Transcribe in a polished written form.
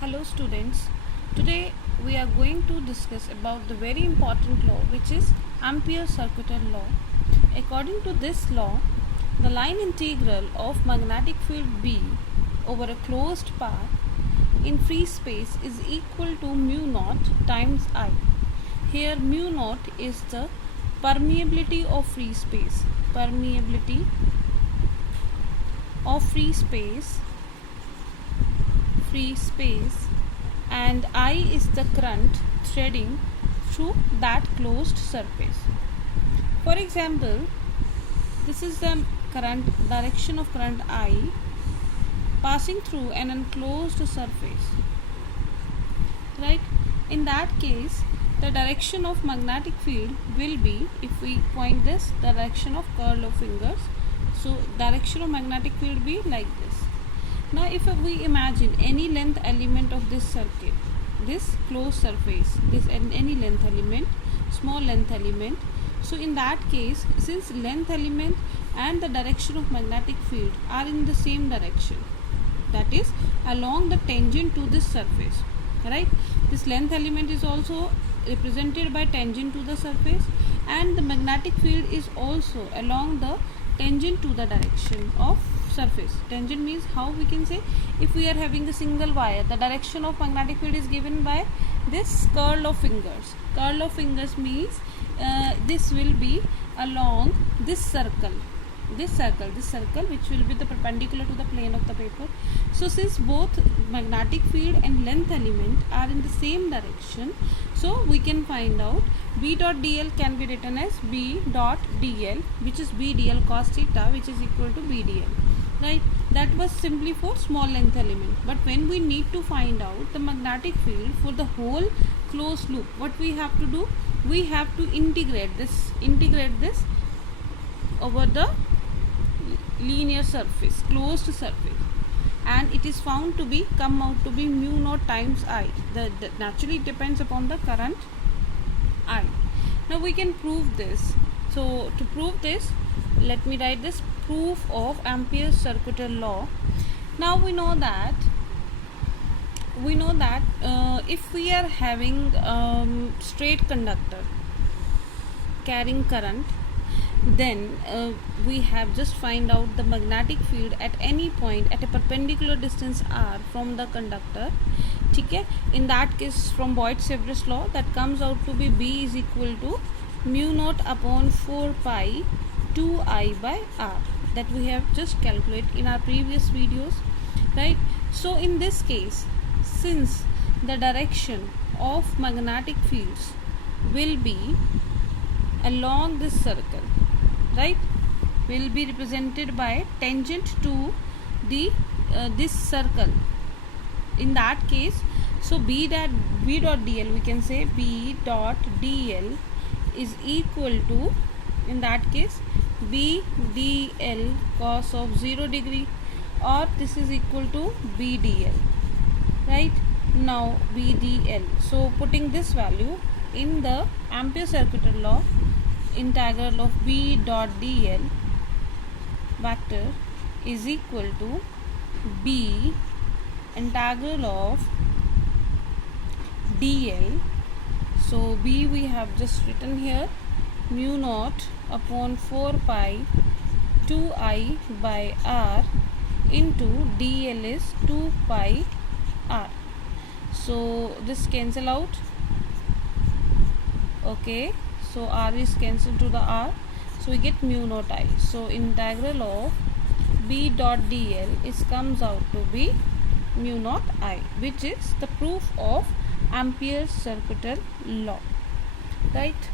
Hello students, today we are going to discuss about the very important law which is Ampere's circuital law. According to this law, the line integral of magnetic field B over a closed path in free space is equal to mu naught times I. Here mu naught is the permeability of free space. Permeability of free space and I is the current threading through that closed surface. For example, this is the direction of current I passing through an enclosed surface, right? In that case, the direction of magnetic field will be, if we point this, the direction of curl of fingers, so direction of magnetic field be like this. Now if we imagine any length element of this circuit, this closed surface, this any length element, small length element, so in that case, since length element and the direction of magnetic field are in the same direction, that is along the tangent to this surface, right? This length element is also represented by tangent to the surface, and the magnetic field is also along the tangent to the direction of surface. Tangent means, how we can say, if we are having a single wire, the direction of magnetic field is given by this curl of fingers. Curl of fingers means this will be along this circle, which will be the perpendicular to the plane of the paper. So since both magnetic field and length element are in the same direction, so we can find out B dot dl can be written as B dot dl, which is B dl cos theta, which is equal to B dl, right? That was simply for small length element. But when we need to find out the magnetic field for the whole closed loop, what we have to do? We have to integrate this over the linear surface, closed surface, and it is found to be come out to be mu naught times I. The naturally depends upon the current I. Now we can prove this. So to prove this, let me write this proof of Ampere's circuital law. Now we know that if we are having straight conductor carrying current, then we have just find out the magnetic field at any point at a perpendicular distance r from the conductor. Okay? In that case, from Boyd-Severus law, that comes out to be B is equal to mu naught upon 4 pi 2I by r, that we have just calculated in our previous videos, right? So in this case, since the direction of magnetic fields will be along this circle, right, will be represented by tangent to the this circle. In that case, so B dot dl, we can say B dot dl is equal to, in that case, B dl cos of 0 degree, or this is equal to B dl, right? Now B dl, so putting this value in the Ampere's circuital law, integral of B dot dl vector is equal to B integral of dl. So B we have just written here, mu naught upon 4 pi 2I by r into dl is 2 pi r. So this cancel out. Okay, so r is cancelled to the r, so we get mu naught I. So integral of B dot dl is comes out to be mu naught I, which is the proof of Ampere's circuital law, right?